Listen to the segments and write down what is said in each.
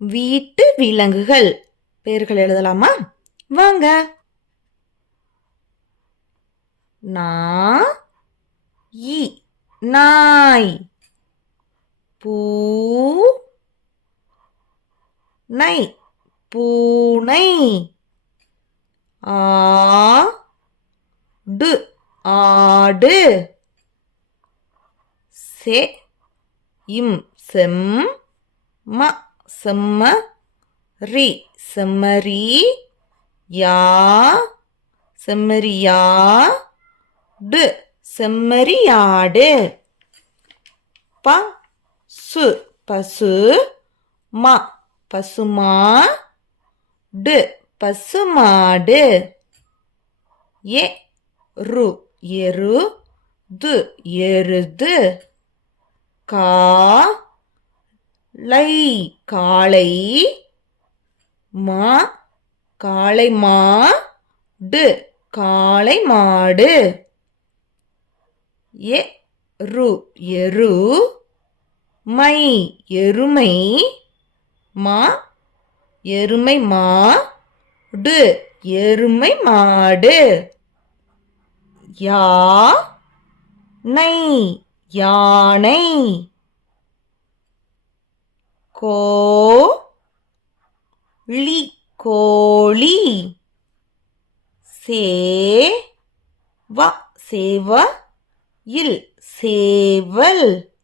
வீட்டு விலங்குகள் பெயர்கள் எழுதலாமா? வாங்க. நாய், நாய். பூனை, பூனை. ஆடு, ஆடு. செம்மறி, செம்மறி. செம்மறியாடு, செம்மறியாடு. பசு, பசு. பசுமாடு, பசுமாடு. எருது, எருது. காளை, காளை. காளை மாடு, காளை மாடு. எருமை, எருமை. எருமை மாடு, எருமை மாடு. யானை, யானை. கோழி, கோழி. சேவல், சேவல்.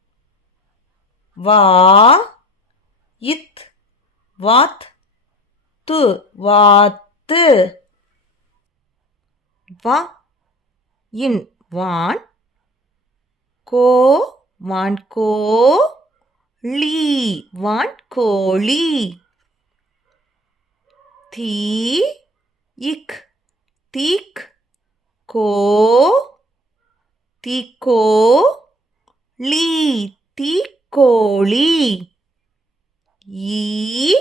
வாத்து, வாத்து. வான், வான்கோழி, வான்கோழி. தீக்கு, தீக்கோழி, தீக்கோழி. Emu,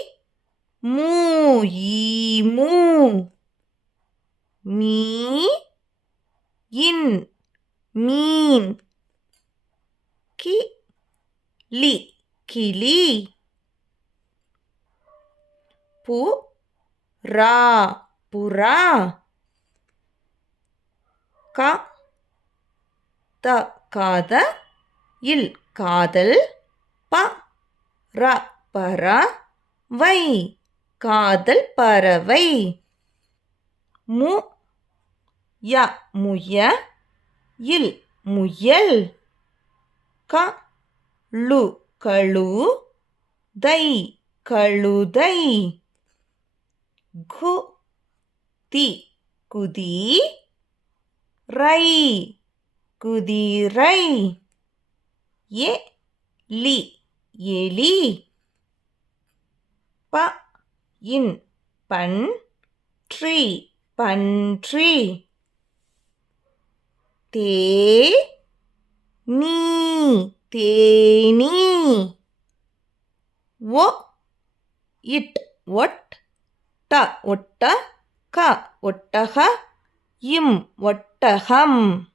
emu. மீன், மீன். கிளி, கிளி. புறா, புறா. காதல், காதல். பறவை, காதல் பறவை. முயல், முயல். கழுதை, கழுதை. குதிரை, குதிரை. எலி, எலி. பன்றி, பன்றி. தேனீ, தேனீ. ஒட்டகம், ஒட்டகம். ஒட்டகம்.